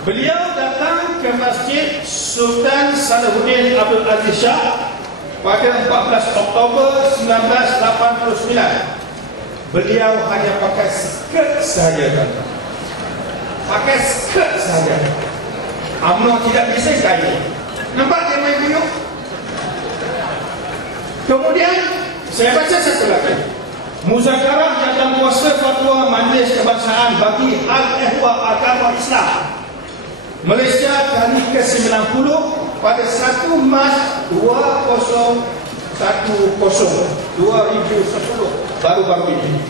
Beliau datang ke Masjid Sultan Salahuddin Abdul Aziz Shah pada 14 Oktober 1989. Beliau hanya pakai skirt saja, pakai skirt saja. UMNO tidak bisa sekali. Nampak dia main buyuk? Kemudian saya baca satu lagi. Muzakarah tentang kuasa fatwa Majlis Kebangsaan bagi hal ehwal agama Islam Malaysia kali ke-90 pada 1 Mac 2010 baru-baru ini,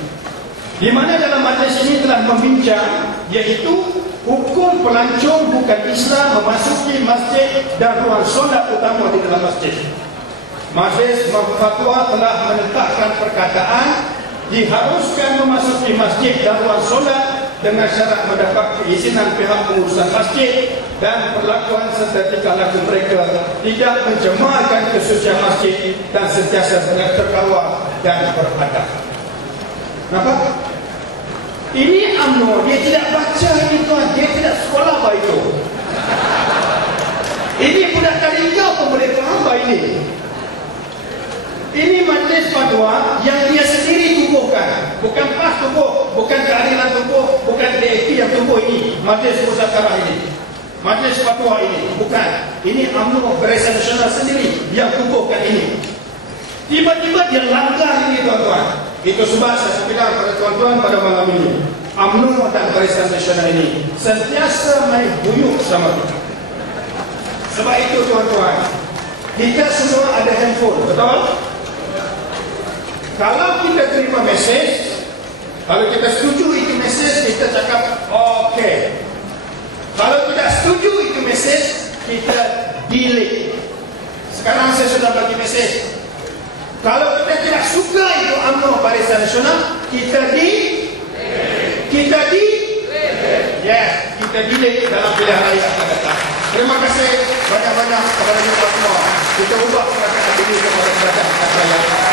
di mana dalam majlis ini telah membincang iaitu hukum pelancong bukan Islam memasuki masjid dan ruang solat utama di dalam masjid. Majlis fatwa telah menetapkan perkataan diharuskan memasuki masjid dan ruang solat dengan syarat mendapat keizinan pihak pengurusan masjid dan perlakuan serta tingkah laku mereka tidak mencemarkan kesucian masjid dan sentiasa dengan terkawal dan beradab. Nampak? Ini UMNO, dia tidak baca ini tuan, dia tidak sekolah apa itu. Ini budak talingkau pun boleh faham apa ini. Ini majlis fatwa yang dia sendiri tubuhkan, bukan PAS tubuh, bukan keadilan tubuh, bukan DAP yang tubuh ini, majlis muzakarah ini, majlis fatwa ini, bukan. Ini UMNO Barisan Nasional sendiri yang tubuhkan ini. Tiba-tiba dia langgar ini tuan-tuan. Itu sebab saya bilang pada tuan-tuan pada malam ini, UMNO dan Barisan Nasional ini sentiasa main buyuk sama kita. Sebab itu tuan-tuan, kita semua ada handphone, betul? Kalau kita terima mesej, kalau kita setuju itu mesej, kita cakap okey. Kalau tidak setuju itu mesej, kita delete. Sekarang saya sudah bagi mesej. Kalau kita tidak suka itu UMNO Barisan Nasional, kita delete dalam pilihan raya akan datang. Terima kasih banyak-banyak kepada semua. Kita ubah kerajaan ini kepada kerajaan raya.